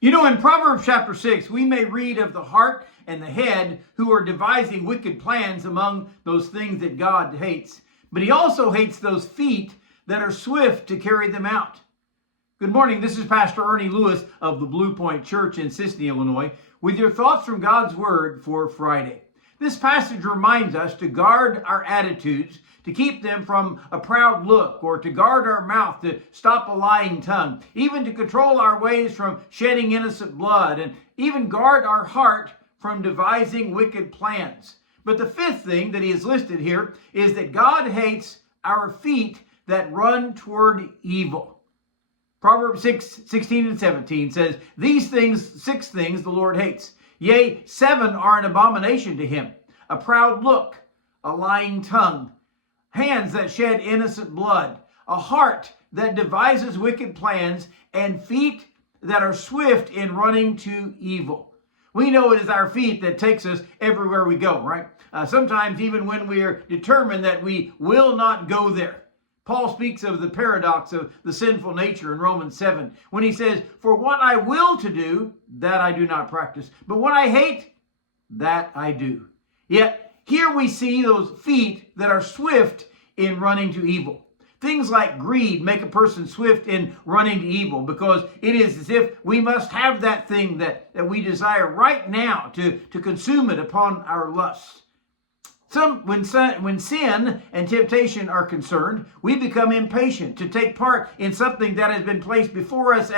You know, in Proverbs chapter 6, we may read of the heart and the head who are devising wicked plans among those things that God hates. But he also hates those feet that are swift to carry them out. Good morning. This is Pastor Ernie Lewis of the Blue Point Church in Sisney, Illinois, with your thoughts from God's Word for Friday. This passage reminds us to guard our attitudes, to keep them from a proud look, or to guard our mouth, to stop a lying tongue, even to control our ways from shedding innocent blood, and even guard our heart from devising wicked plans. But the fifth thing that he has listed here is that God hates our feet that run toward evil. Proverbs 6:16 and 17 says, "These things, 6 things the Lord hates. Yea, 7 are an abomination to him. A proud look, a lying tongue, hands that shed innocent blood, a heart that devises wicked plans, and feet that are swift in running to evil." We know it is our feet that takes us everywhere we go, right? Sometimes even when we are determined that we will not go there. Paul speaks of the paradox of the sinful nature in Romans 7 when he says, "For what I will to do, that I do not practice, but what I hate, that I do." Yet here we see those feet that are swift in running to evil. Things like greed make a person swift in running to evil because it is as if we must have that thing that we desire right now to consume it upon our lusts. When sin and temptation are concerned, we become impatient to take part in something that has been placed before us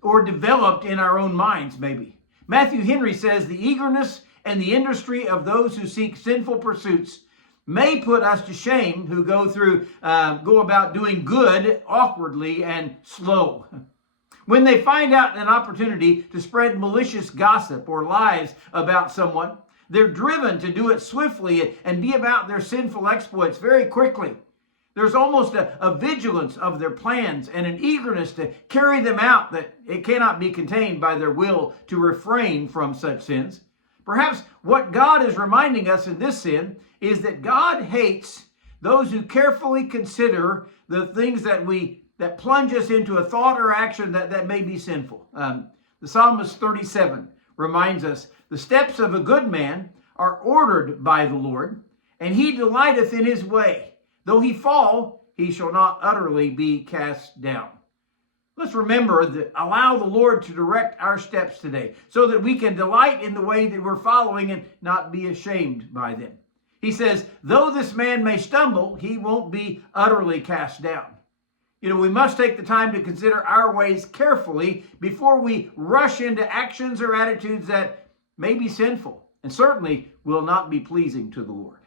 or developed in our own minds, maybe. Matthew Henry says, "The eagerness and the industry of those who seek sinful pursuits may put us to shame who go about doing good awkwardly and slow." When they find out an opportunity to spread malicious gossip or lies about someone, they're driven to do it swiftly and be about their sinful exploits very quickly. There's almost a vigilance of their plans and an eagerness to carry them out that it cannot be contained by their will to refrain from such sins. Perhaps what God is reminding us in this sin is that God hates those who carefully consider the things that plunge us into a thought or action that may be sinful. The Psalmist 37 reminds us, "The steps of a good man are ordered by the Lord, and he delighteth in his way. Though he fall, he shall not utterly be cast down." Let's remember that allow the Lord to direct our steps today so that we can delight in the way that we're following and not be ashamed by them. He says, though this man may stumble, he won't be utterly cast down. You know, we must take the time to consider our ways carefully before we rush into actions or attitudes that may be sinful and certainly will not be pleasing to the Lord.